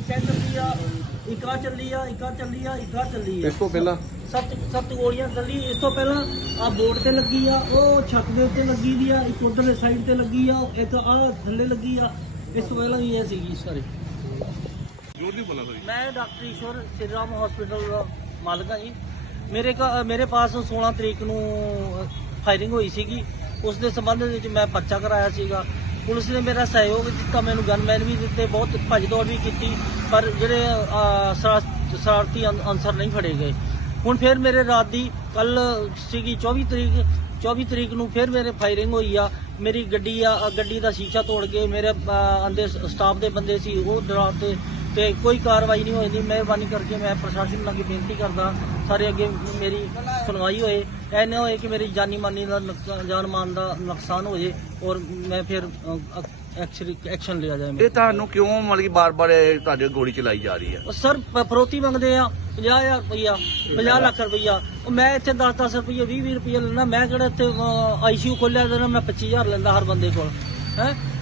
ਇੱਕ ਇਹ ਚੱਲੀ ਆ ਇੱਕ ਚੱਲੀ ਆ ਇੱਕ ਚੱਲੀ ਆ ਇੱਕ ਆ ਚੱਲੀ ਆ। ਇਸ ਤੋਂ ਪਹਿਲਾਂ? ਸੱਤ ਸੱਤ ਗੋਲੀਆਂ ਚੱਲੀ। ਇਸ ਤੋਂ ਪਹਿਲਾਂ ਆ ਬੋਰਡ ਤੇ ਲੱਗੀ ਆ ਉਹ ਛੱਤ ਦੇ ਉੱਤੇ ਲੱਗੀ ਦੀ ਆ ਇੱਕ ਉਧਰਲੇ ਸਾਈਡ ਤੇ ਲੱਗੀ ਆ ਇੱਕ ਆ ਥੱਲੇ ਲੱਗੀ ਆ। ਇਸ ਤੋਂ ਪਹਿਲਾਂ ਵੀ ਇਹ ਸੀਗੀ ਸਾਰੇ ਜ਼ੋਰ ਦੀ ਬੋਲਣਾ ਸਰ ਮੈਂ ਡਾਕਟਰ ਈਸ਼ਵਰ ਸ਼੍ਰੀ ਰਾਮ ਹਸਪੀਟਲ ਦਾ ਮਾਲਕ ਹਾਂ ਜੀ। ਮੇਰੇ ਕਾ ਮੇਰੇ ਪਾਸ 16 ਤਰੀਕ ਨੂੰ ਫਾਇਰਿੰਗ ਹੋਈ ਸੀਗੀ। ਉਸ ਦੇ ਸੰਬੰਧ ਵਿੱਚ ਮੈਂ ਪਰਚਾ ਕਰਾਇਆ ਸੀਗਾ। ਪੁਲਿਸ ਨੇ ਮੇਰਾ ਸਹਿਯੋਗ ਦਿੱਤਾ ਮੈਨੂੰ ਗਨਮੈਨ ਵੀ ਦਿੱਤੇ ਬਹੁਤ ਭੱਜ ਦੌੜ ਵੀ ਕੀਤੀ ਪਰ ਜਿਹੜੇ ਅਹ, ਸ਼ਰਾ- ਸ਼ਰਾਰਤੀ ਅਨ- ਅਨਸਰ ਨਹੀਂ ਫੜੇ ਗਏ। ਹੁਣ ਫਿਰ ਮੇਰੇ ਰਾਤ ਦੀ ਕੱਲ ਸੀਗੀ 24 ਤਰੀਕ 24 ਤਰੀਕ ਨੂੰ ਫਿਰ ਮੇਰੇ ਫਾਇਰਿੰਗ ਹੋਈ ਆ। ਮੇਰੀ ਗੱਡੀ ਆ ਗੱਡੀ ਦਾ ਸ਼ੀਸ਼ਾ ਤੋੜ ਕੇ ਮੇਰੇ ਅਹ, ਅੰਦਰ ਸਟਾਫ ਦੇ ਬੰਦੇ ਸੀ ਉਹ ਡਰਾਤੇ ਤੇ ਕੋਈ ਕਾਰਵਾਈ ਨਹੀਂ ਹੋਈ ਦੀ ਮਿਹਰਬਾਨੀ ਕਰਕੇ ਮੈਂ ਪ੍ਰਸ਼ਾਸਨ ਨੂੰ ਅੱਗੇ ਬੇਨਤੀ ਕਰਦਾ ਸਾਰੇ ਅੱਗੇ ਮੇਰੀ ਸੁਣਵਾਈ ਹੋਏ ਇਹ ਨਾ ਹੋਏ ਕਿ ਮੇਰੀ ਜਾਨੀ ਮਾਨੀ ਦਾ ਨੁਕਸਾਨ ਜਾਨ ਮਾਨ ਦਾ ਨੁਕਸਾਨ ਹੋ ਜੇ ਔਰ ਮੈਂ ਫਿਰ ਐਕਸ਼ਨ ਲਿਆ ਜਾਏ ਇਹ ਤੁਹਾਨੂੰ ਕਿਉਂ ਮਤਲਬ ਕਿ ਬਾਰ-ਬਾਰ ਤੁਹਾਡੇ ਗੋਲੀ ਚਲਾਈ ਜਾ ਰਹੀ ਹੈ? ਸਰ ਫਰੋਤੀ ਮੰਗਦੇ ਆ 50000 ਰੁਪਈਆ 50 ਲੱਖ ਰੁਪਈਆ। ਉਹ ਮੈਂ ਇੱਥੇ 10-10 ਰੁਪਈਆ 20-20 ਰੁਪਈਆ ਲੈਣਾ ਮੈਂ ਕਿਹੜਾ ਇੱਥੇ ਆਈਸੀਯੂ ਖੋਲਿਆ ਦੇਣਾ ਮੈਂ 25000 ਲੈਂਦਾ ਹਰ ਬੰਦੇ ਕੋਲ ਹੈ?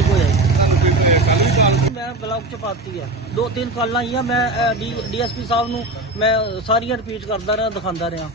ਠੀਕ ਹੋ ਜਾਏ ਤੁਹਾਨੂੰ ਕੋਈ ਮੈਂ ਬਲੌਕ ਚ ਪਾਤੀ ਆ। ਦੋ ਤਿੰਨ ਕਾਲਾਂ ਆਈਆਂ, ਮੈਂ ਡੀਐਸਪੀ ਸਾਹਿਬ ਨੂੰ ਮੈਂ ਸਾਰੀਆਂ ਰਿਪੀਟ ਕਰਦਾ ਰਿਹਾ, ਦਿਖਾਉਂਦਾ ਰਿਹਾ।